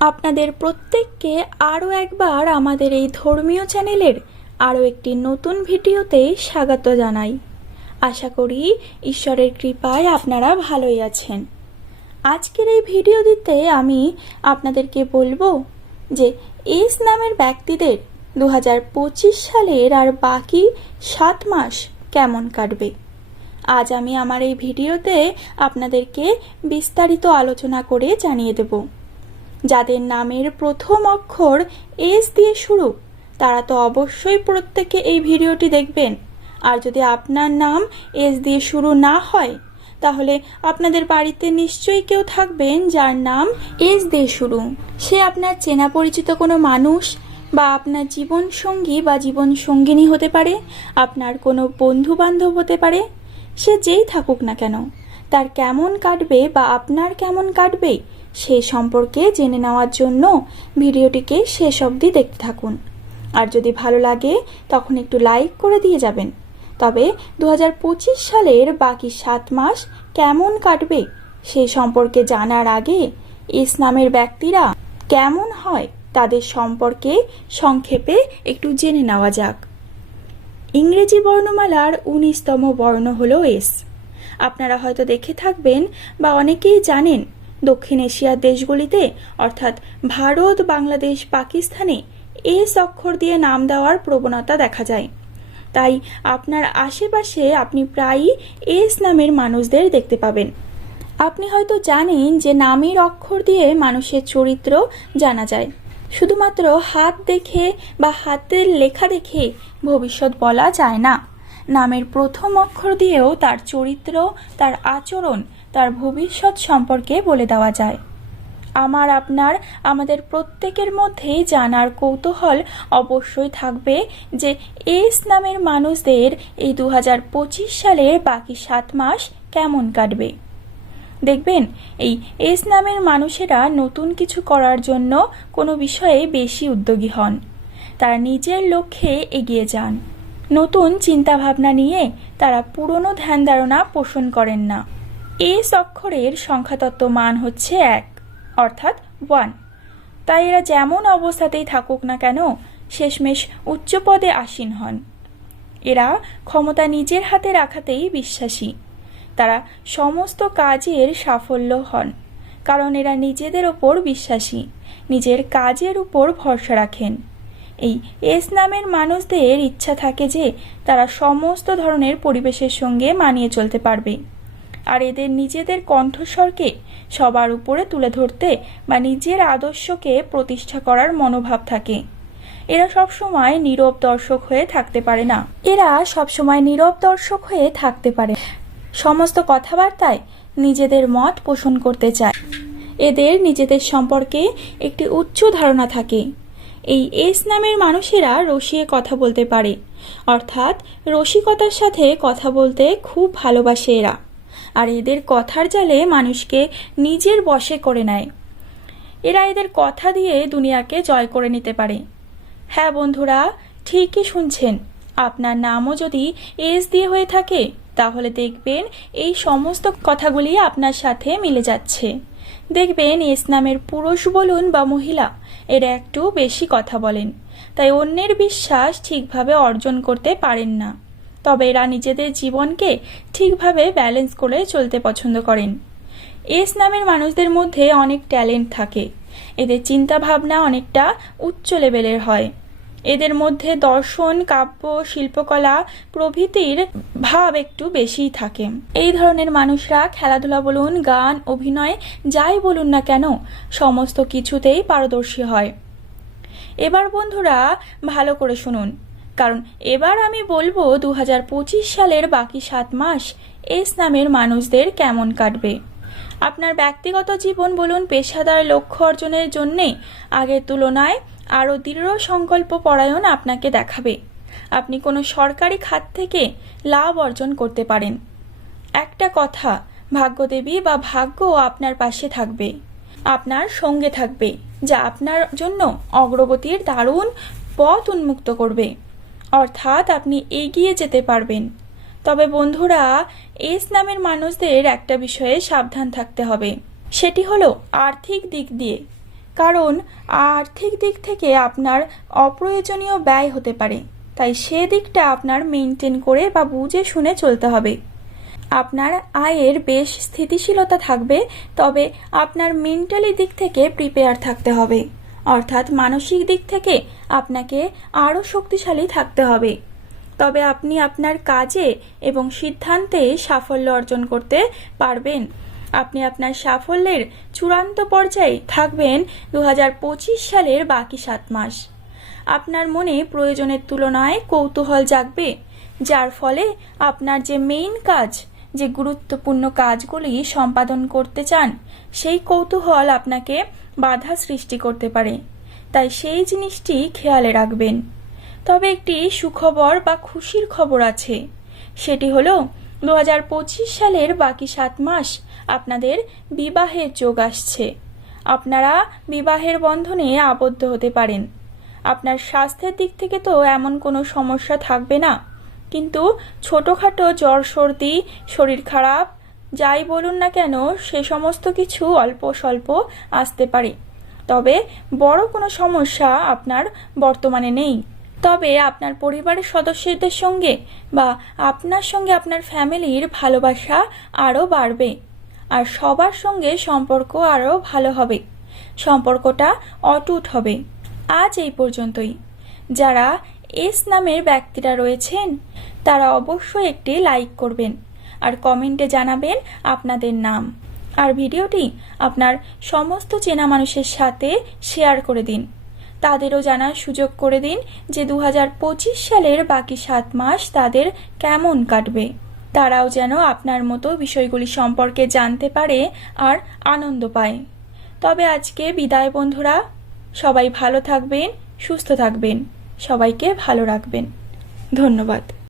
আপনাদের প্রত্যেককে আরও একবার আমাদের এই ধর্মীয় চ্যানেলের আরও একটি নতুন ভিডিওতে স্বাগত জানাই। আশা করি ঈশ্বরের কৃপায় আপনারা ভালোই আছেন। আজকের এই ভিডিও দিতে আমি আপনাদেরকে বলব যে এস নামের ব্যক্তিদের দু হাজার পঁচিশ সালের আর বাকি সাত মাস কেমন কাটবে। আজ আমি আমার এই ভিডিওতে আপনাদেরকে বিস্তারিত আলোচনা করে জানিয়ে দেব। যাদের নামের প্রথম অক্ষর এস দিয়ে শুরু, তারা তো অবশ্যই প্রত্যেকে এই ভিডিওটি দেখবেন। আর যদি আপনার নাম এস দিয়ে শুরু না হয়, তাহলে আপনাদের বাড়িতে নিশ্চয়ই কেউ থাকবেন যার নাম এস দিয়ে শুরু। সে আপনার চেনা পরিচিত কোনো মানুষ বা আপনার জীবন সঙ্গী বা জীবন সঙ্গিনী হতে পারে, আপনার কোনো বন্ধু বান্ধব হতে পারে, সে যেই থাকুক না কেন, তার কেমন কাটবে বা আপনার কেমন কাটবে সে সম্পর্কে জেনে নেওয়ার জন্য ভিডিওটিকে শেষ অবধি দেখতে থাকুন। আর যদি ভালো লাগে, তখন একটু লাইক করে দিয়ে যাবেন। তবে দু হাজার পঁচিশ সালের বাকি সাত মাস কেমন কাটবে সেই সম্পর্কে জানার আগে এস নামের ব্যক্তিরা কেমন হয় তাদের সম্পর্কে সংক্ষেপে একটু জেনে নেওয়া যাক। ইংরেজি বর্ণমালার উনিশতম বর্ণ হল এস। আপনারা হয়তো দেখে থাকবেন বা অনেকেই জানেন দক্ষিণ এশিয়ার দেশগুলিতে, অর্থাৎ ভারত, বাংলাদেশ, পাকিস্তানে এস অক্ষর দিয়ে নাম দেওয়ার প্রবণতা দেখা যায়। তাই আপনার আশেপাশে আপনি প্রায়ই এস নামের মানুষদের দেখতে পাবেন। আপনি হয়তো জানেন যে নামের অক্ষর দিয়ে মানুষের চরিত্র জানা যায়। শুধুমাত্র হাত দেখে বা হাতের লেখা দেখে ভবিষ্যৎ বলা যায় না। নামের প্রথম অক্ষর দিয়েও তার চরিত্র, তার আচরণ তার ভবিষ্যৎ সম্পর্কে বলে দেওয়া যায়। আমার আপনার আমাদের প্রত্যেকের মধ্যেই জানার কৌতূহল অবশ্যই থাকবে যে এস নামের মানুষদের এই দু হাজার পঁচিশ সালের বাকি সাত মাস কেমন কাটবে। দেখবেন, এই এস নামের মানুষেরা নতুন কিছু করার জন্য কোনো বিষয়ে বেশি উদ্যোগী হন। তারা নিজের লক্ষ্যে এগিয়ে যান। নতুন চিন্তাভাবনা নিয়ে তারা পুরনো ধ্যান ধারণা পোষণ করেন না। এস অক্ষরের সংখ্যাতত্ত্ব মান হচ্ছে এক, অর্থাৎ ওয়ান তাই এরা যেমন অবস্থাতেই থাকুক না কেন, শেষমেশ উচ্চ পদে আসীন হন। এরা ক্ষমতা নিজের হাতে রাখাতেই বিশ্বাসী। তারা সমস্ত কাজের সাফল্য হন, কারণ এরা নিজেদের ওপর বিশ্বাসী, নিজের কাজের উপর ভরসা রাখেন। এই এস নামের মানুষদের ইচ্ছা থাকে যে, তারা সমস্ত ধরনের পরিবেশের সঙ্গে মানিয়ে চলতে পারবে। আর এদের নিজেদের কণ্ঠস্বরকে সবার উপরে তুলে ধরতে বা নিজের আদর্শকে প্রতিষ্ঠা করার মনোভাব থাকে। এরা সবসময় নীরব দর্শক হয়ে থাকতে পারে না। এরা সবসময় নীরব দর্শক হয়ে থাকতে পারে। সমস্ত কথাবার্তায় নিজেদের মত পোষণ করতে চায়। এদের নিজেদের সম্পর্কে একটি উচ্চ ধারণা থাকে। এই এস নামের মানুষেরা রসিয়ে কথা বলতে পারে। অর্থাৎ রসিকতার সাথে কথা বলতে খুব ভালোবাসে এরা। আর এদের কথার জালে মানুষকে নিজের বশে করে নেয়। এরা এদের কথা দিয়ে দুনিয়াকে জয় করে নিতে পারে। হ্যাঁ বন্ধুরা, ঠিকই শুনছেন। আপনার নামও যদি এস দিয়ে হয়ে থাকে, তাহলে দেখবেন এই সমস্ত কথাগুলি আপনার সাথে মিলে যাচ্ছে। দেখবেন এস নামের পুরুষ বলুন বা মহিলা, এরা একটু বেশি কথা বলেন। তাই অন্যের বিশ্বাস ঠিকভাবে অর্জন করতে পারেন না। তবে এরা নিজেদের জীবনকে ঠিকভাবে ব্যালেন্স করে চলতে পছন্দ করেন। এস নামের মানুষদের মধ্যে অনেক ট্যালেন্ট থাকে। এদের চিন্তা ভাবনা অনেকটা উচ্চ লেভেলের হয়। এদের মধ্যে দর্শন, কাব্য, শিল্পকলা প্রভৃতির ভাব একটু বেশিই থাকে। এই ধরনের মানুষরা খেলাধুলা বলুন, গান, অভিনয়, যাই বলুন না কেন, সমস্ত কিছুতেই পারদর্শী হয়। এবার বন্ধুরা, ভালো করে শুনুন। কারণ এবার আমি বলব দু হাজার পঁচিশ সালের বাকি সাত মাস এস নামের মানুষদের কেমন কাটবে। আপনার ব্যক্তিগত জীবন বলুন, পেশাদার লক্ষ্য অর্জনের জন্যে আগের তুলনায় আরও দৃঢ় সংকল্প পরায়ণ আপনাকে দেখাবে। আপনি কোনো সরকারি খাত থেকে লাভ অর্জন করতে পারেন। একটা কথা, ভাগ্যদেবী বা ভাগ্য আপনার পাশে থাকবে। আপনার সঙ্গে থাকবে, যা আপনার জন্য অগ্রগতির দারুণ পথ উন্মুক্ত করবে। অর্থাৎ আপনি এগিয়ে যেতে পারবেন। তবে বন্ধুরা, এস নামের মানুষদের একটা বিষয়ে সাবধান থাকতে হবে। সেটি হলো আর্থিক দিক দিয়ে। কারণ আর্থিক দিক থেকে আপনার অপ্রয়োজনীয় ব্যয় হতে পারে। তাই সে দিকটা আপনার মেনটেন করে বা বুঝে শুনে চলতে হবে। আপনার আয়ের বেশ স্থিতিশীলতা থাকবে, তবে আপনার মেন্টালি দিক থেকে প্রিপেয়ার থাকতে হবে। অর্থাৎ মানসিক দিক থেকে আপনাকে আরও শক্তিশালী থাকতে হবে। তবে আপনি আপনার কাজে এবং সিদ্ধান্তে সাফল্য অর্জন করতে পারবেন। আপনি আপনার সাফল্যের চূড়ান্ত পর্যায়ে থাকবেন দু হাজার পঁচিশ সালের বাকি সাত মাস। আপনার মনে প্রয়োজনের তুলনায় কৌতূহল জাগবে, যার ফলে আপনার যে মেইন কাজ যে গুরুত্বপূর্ণ কাজগুলি সম্পাদন করতে চান, সেই কৌতূহল আপনাকে বাধা সৃষ্টি করতে পারে। তাই সেই জিনিসটি খেয়ালে রাখবেন। তবে একটি সুখবর বা খুশির খবর আছে। সেটি হলো দু হাজার পঁচিশ সালের বাকি সাত মাস আপনাদের বিবাহের যোগ আসছে। আপনারা বিবাহের বন্ধনে আবদ্ধ হতে পারেন। আপনার স্বাস্থ্যের দিক থেকে তো এমন কোনো সমস্যা থাকবে না। কিন্তু ছোটোখাটো জ্বর, সর্দি, শরীর খারাপ, যাই বলুন না কেন, সে সমস্ত কিছু অল্প স্বল্প আসতে পারে। তবে বড় কোনো সমস্যা আপনার বর্তমানে নেই। তবে আপনার পরিবারের সদস্যদের সঙ্গে বা আপনার সঙ্গে আপনার ফ্যামিলির ভালোবাসা আরও বাড়বে আর সবার সঙ্গে সম্পর্ক আরও ভালো হবে। সম্পর্কটা অটুট হবে। আজ এই পর্যন্তই। যারা এস নামের ব্যক্তিরা রয়েছেন। তারা অবশ্যই একটি লাইক করবেন আর কমেন্টে জানাবেন আপনাদের নাম। আর ভিডিওটি আপনার সমস্ত চেনা মানুষের সাথে শেয়ার করে দিন। তাদেরও জানার সুযোগ করে দিন যে দু হাজার পঁচিশ সালের বাকি সাত মাস তাদের কেমন কাটবে। তারাও যেন আপনার মতো বিষয়গুলি সম্পর্কে জানতে পারে আর আনন্দ পায়। তবে আজকে বিদায় বন্ধুরা, সবাই ভালো থাকবেন, সুস্থ থাকবেন। সবাইকে ভালো রাখবেন। ধন্যবাদ।